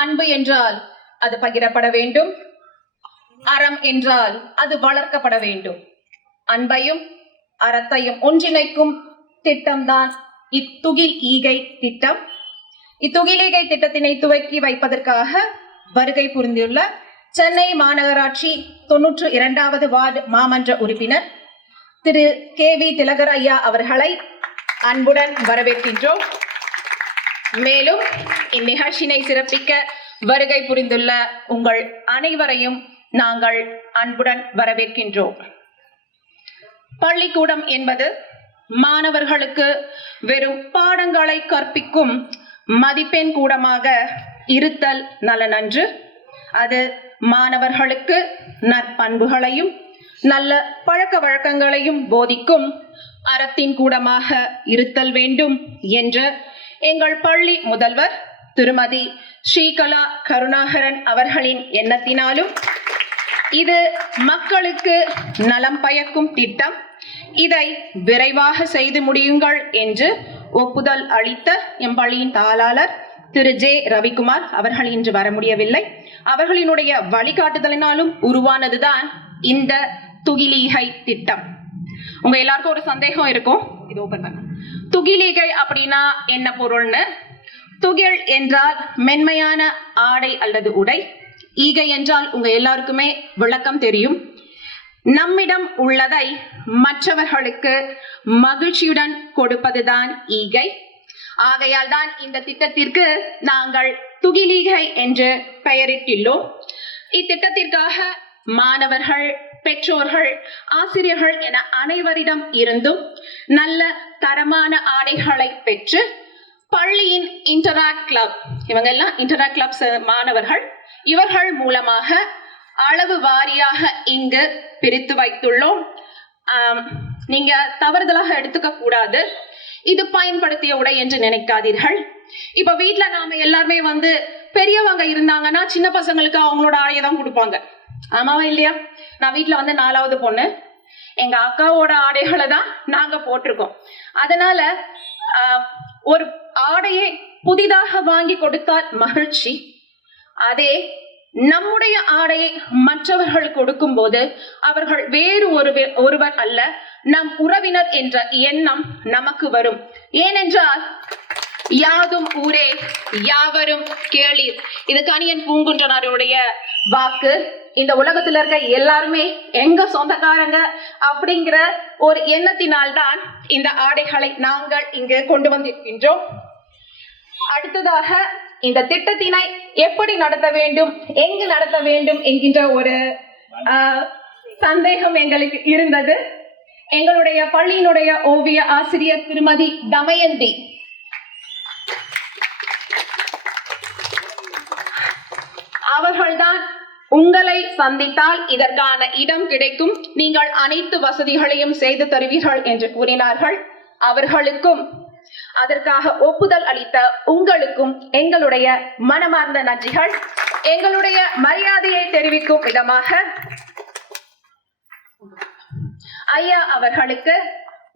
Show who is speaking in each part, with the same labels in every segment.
Speaker 1: அன்பு என்றால் அது பகிரப்பட வேண்டும். அறம் என்றால் அது வளர்க்கப்பட வேண்டும். அன்பையும் அறத்தையும் ஒன்றிணைக்கும் திட்டம்தான் இத்துகில் ஈகை திட்டம். இத்துகிலீகை திட்டத்தினை துவக்கி வைப்பதற்காக வருகை புரிந்துள்ள சென்னை மாநகராட்சி தொன்னூற்று இரண்டாவது வார்டு மாமன்ற உறுப்பினர் திரு கே வி திலகர் ஐயா அவர்களை அன்புடன் வரவேற்கின்றோம். மேலும் இந்நிகழ்ச்சியினை சிறப்பிக்க வருகை புரிந்துள்ள உங்கள் அனைவரையும் நாங்கள் அன்புடன் வரவேற்கின்றோம். பள்ளிக்கூடம் என்பது மாணவர்களுக்கு வெறும் பாடங்களை கற்பிக்கும் மதிப்பெண் கூடமாக இருத்தல் நலனன்று அது மாணவர்களுக்கு நற்பண்புகளையும் நல்ல பழக்க வழக்கங்களையும் போதிக்கும் அறத்தின் கூடமாக இருத்தல் வேண்டும் என்ற எங்கள் பள்ளி முதல்வர் திருமதி ஸ்ரீகலா கருணாகரன் அவர்களின் எண்ணத்தினாலும் இது மக்களுக்கு நலம் பயக்கும் திட்டம். இதை விரைவாக செய்து முடியுங்கள் என்று ஒப்புதல் அளித்த எம்பள்ளியின் தாளாளர் திரு ஜே ரவிக்குமார் அவர்கள் இன்று வர முடியவில்லை. அவர்களினுடைய வழிகாட்டுதலினாலும் உருவானதுதான் இந்த துகிலீகை திட்டம். உங்க எல்லாருக்கும் ஒரு சந்தேகம் இருக்கும். இது ஓபன் பண்ண. துகிலீகை அப்படின்னா என்ன பொருள்னு? துகில் என்றால் மென்மையான ஆடை அல்லது உடை. ஈகை என்றால் உங்க எல்லாருக்குமே விளக்கம் தெரியும். நம்மிடம் உள்ளதை மற்றவர்களுக்கு மகிழ்ச்சியுடன் கொடுப்பதுதான் ஈகை. ஆகையால் தான் இந்த திட்டத்திற்கு நாங்கள் துகிலீகை என்று பெயரிட்டுள்ளோம். இத்திட்டத்திற்காக மாணவர்கள் பெற்றோர்கள் ஆசிரியர்கள் என அனைவரிடம் இருந்தும் நல்ல தரமான ஆடைகளை பெற்று பள்ளியின் இன்டராக்ட் கிளப் இவங்க எல்லாம் இன்டராக்ட் கிளப் மாணவர்கள் இவர்கள் மூலமாக அளவு வாரியாக இங்கு பிரித்து வைத்துள்ளோம். நீங்க தவறுதலாக எடுத்துக்க கூடாது. இது பயன்படுத்திய உடை என்று நினைக்காதீர்கள். இப்ப வீட்டுல நாம எல்லாருமே வந்து பெரியவங்க இருந்தாங்கன்னா சின்ன பசங்களுக்கு அவங்களோட ஆடையை தான் கொடுப்பாங்க. ஆமாவா இல்லையா? நான் வீட்டுல வந்து நாலாவது பொண்ணு. எங்க அக்காவோட ஆடைகளை தான் நாங்க போட்டிருக்கோம். அதனால ஒரு ஆடையை புதிதாக வாங்கி கொடுத்தால் மகிழ்ச்சி. அதே நம்முடைய ஆடையை மற்றவர்கள் கொடுக்கும்போது அவர்கள் வேறு ஒரு ஒருவர் அல்ல நம் உறவினர் என்ற எண்ணம் நமக்கு வரும். ஏனென்றால் யாதும் ஊரே யாவரும் கேளீர். இது கணியன் பூங்குன்றனாருடைய வாக்கு. இந்த உலகத்துல இருக்க எல்லாருமே எங்க சொந்தக்காரங்க அப்படிங்கிற ஒரு எண்ணத்தினால்தான் இந்த ஆடைகளை நாங்கள் இங்கு கொண்டு வந்திருக்கின்றோம். அடுத்ததாக இந்த திட்டத்தினை எப்படி நடத்த வேண்டும் எங்கு நடத்த வேண்டும் என்கின்ற ஒரு சந்தேகம் எங்களுக்கு இருந்தது. எங்களுடைய பள்ளியினுடைய ஓவிய ஆசிரியர் திருமதி தமயந்தி அவர்கள்தான் உங்களை சந்தித்தால் இதற்கான இடம் கிடைக்கும். நீங்கள் அனைத்து வசதிகளையும் செய்து தருவீர்கள் என்று கூறினார்கள். அவர்களுக்கும் அதற்காக ஒப்புதல் அளித்த உங்களுக்கும் எங்களுடைய மனமார்ந்த நன்றிகள். எங்களுடைய மரியாதையை தெரிவிக்கும் விதமாக ஐயா அவர்களுக்கு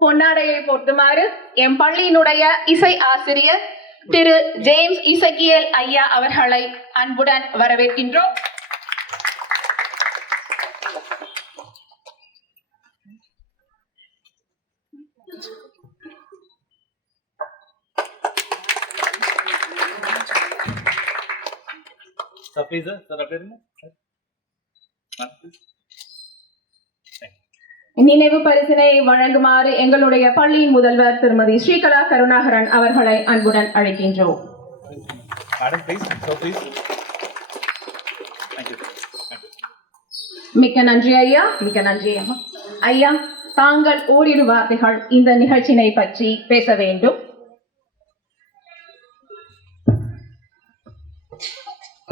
Speaker 1: பொன்னாடையை போட்டுமாறு என் பள்ளியினுடைய இசை ஆசிரியர் திரு ஜேம்ஸ் இசக்கியல் ஐயா அவர்களை அன்புடன் வரவேற்கின்றோம்.
Speaker 2: சார் சார் சார் அப்படியே இருங்க. சார்.
Speaker 1: நினைவு பரிசினை வழங்குமாறு எங்களுடைய பள்ளியின் முதல்வர் திருமதி ஸ்ரீகலா கருணாகரன் அவர்களை அன்புடன் அழைக்கின்றோம். மிக்க நன்றி ஐயா மிக்க நன்றி அம்மா. ஐயா தாங்கள் ஓரிரு வார்த்தைகள் இந்த நிகழ்ச்சியினை பற்றி பேச வேண்டும்.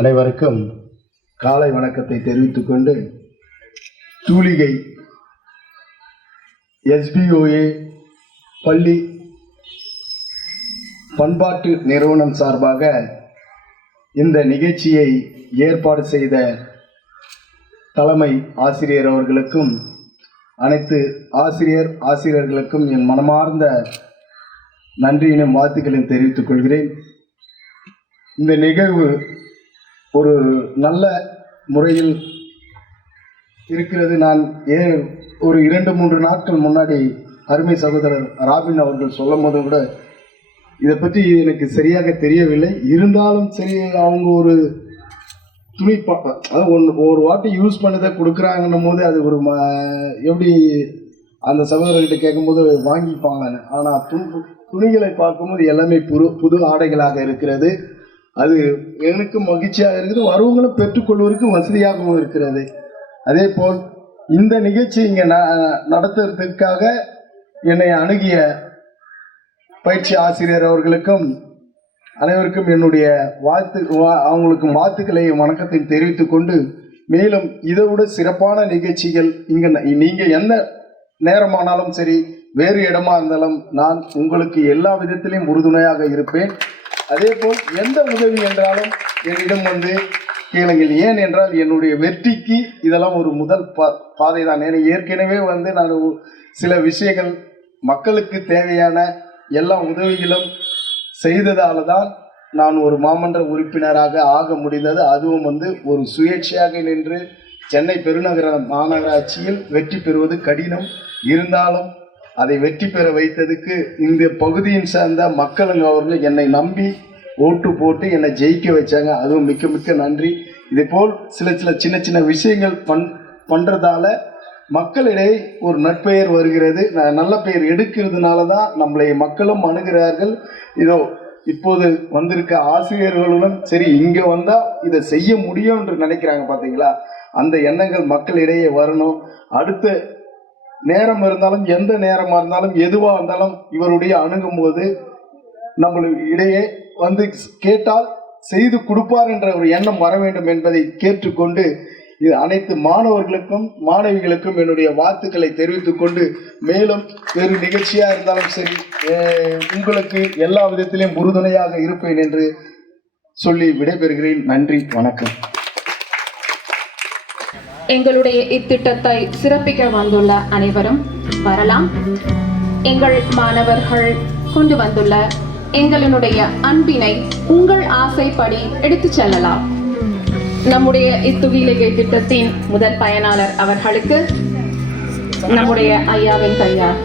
Speaker 3: அனைவருக்கும் காலை வணக்கத்தை தெரிவித்துக் கொண்டு தூலிகை எஸ்பிஓஏ பள்ளி பண்பாட்டு நிறுவனம் சார்பாக இந்த நிகழ்ச்சியை ஏற்பாடு செய்த தலைமை ஆசிரியர் அவர்களுக்கும் அனைத்து ஆசிரியர் ஆசிரியர்களுக்கும் என் மனமார்ந்த நன்றியினும் வாழ்த்துக்களையும் தெரிவித்துக் கொள்கிறேன். இந்த நிகழ்வு ஒரு நல்ல முறையில் இருக்கிறது. நான் ஏ ஒரு இரண்டு மூன்று நாட்கள் முன்னாடி அருமை சகோதரர் ராபின் அவர்கள் சொல்லும் போது கூட இதை பற்றி எனக்கு சரியாக தெரியவில்லை. இருந்தாலும் சரி அவங்க ஒரு துணி அதாவது ஒன்று ஒரு வாட்டி யூஸ் பண்ணதை கொடுக்குறாங்கன்னும் போது அது ஒரு ம எப்படி அந்த சகோதரர்கிட்ட கேட்கும்போது வாங்கிப்பாங்க. ஆனால் து துணிகளை பார்க்கும்போது எல்லாமே புது புது ஆடைகளாக இருக்கிறது. அது எனக்கு மகிழ்ச்சியாக இருக்குது. வரவங்களும் பெற்றுக்கொள்வதற்கு வசதியாகவும் இருக்கிறது. அதே போல் இந்த நிகழ்ச்சி இங்கே ந நடத்துறதுக்காக என்னை அணுகிய பயிற்சி ஆசிரியர் அவர்களுக்கும் அனைவருக்கும் என்னுடைய வாழ்த்து வா- அவங்களுக்கு வாழ்த்துக்களை வணக்கத்தை தெரிவித்துக் கொண்டு மேலும் இதை விட சிறப்பான நிகழ்ச்சிகள் இங்கே நீங்கள் எந்த நேரமானாலும் சரி வேறு இடமா இருந்தாலும் நான் உங்களுக்கு எல்லா விதத்திலையும் உறுதுணையாக இருப்பேன். அதே போல் எந்த உதவி என்றாலும் என்னிடம் வந்து கேளுங்கள் ஏன் என்றால் என்னுடைய வெற்றிக்கு இதெல்லாம் ஒரு முதல் பா பாதை தான் ஏன்னா ஏற்கனவே வந்து நான் சில விஷயங்கள் மக்களுக்கு தேவையான எல்லா உதவிகளும் செய்ததால தான் நான் ஒரு மாமன்ற உறுப்பினராக ஆக முடிந்தது. அதுவும் வந்து ஒரு சுயேட்சையாக நின்று சென்னை பெருநகர மாநகராட்சியில் வெற்றி பெறுவது கடினம். இருந்தாலும் அதை வெற்றி பெற வைத்ததுக்கு இந்த பகுதியின் சார்ந்த மக்களுங்க அவர்கள் என்னை நம்பி ஓட்டு போட்டு என்னை ஜெயிக்க வச்சாங்க. அதுவும் மிக்க மிக்க நன்றி. இதே போல் சில சில சின்ன சின்ன விஷயங்கள் பண் பண்ணுறதால மக்களிடையே ஒரு நட்பெயர் வருகிறது. ந- நல்ல பெயர் எடுக்கிறதுனால தான் நம்மளை மக்களும் அணுகிறார்கள். இதோ இப்போது வந்திருக்க ஆசிரியர்களுடன் சரி இங்கே வந்தால் இதை செய்ய முடியும் என்று நினைக்கிறாங்க பார்த்தீங்களா அந்த எண்ணங்கள் மக்களிடையே வரணும். அடுத்த நேரம் இருந்தாலும் எந்த நேரமாக இருந்தாலும் எதுவாக இருந்தாலும் இவருடைய அணுகும்போது நம்மளுக்கு இடையே வந்து கேட்டால் செய்து கொடுப்பார் என்ற ஒரு எண்ணம் வர வேண்டும் என்பதை கேட்டுக்கொண்டு இது அனைத்து மாணவர்களுக்கும் மாணவிகளுக்கும் என்னுடைய வாழ்த்துக்களை தெரிவித்துக் கொண்டு மேலும் வேறு நிகழ்ச்சியாக இருந்தாலும் சரி உங்களுக்கு எல்லா விதத்திலும் உறுதுணையாக இருப்பேன் என்று சொல்லி விடைபெறுகிறேன். நன்றி வணக்கம்.
Speaker 1: எங்களுடைய இத்திட்டத்தை சிறப்பிக்க வந்துள்ள அனைவரும் வரலாம். எங்கள் மாணவர்கள் கொண்டு வந்துள்ள எங்களினுடைய அன்பினை உங்கள் ஆசைப்படி எடுத்துச் செல்லலாம். நம்முடைய இத்துகிலிகை திட்டத்தின் முதல் பயனாளர் அவர்களுக்கு நம்முடைய ஐயாவின் கையார்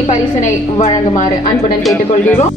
Speaker 1: இப்பரிசனை வழங்குமாறு அன்புடன் கேட்டுக்கொள்கிறோம்.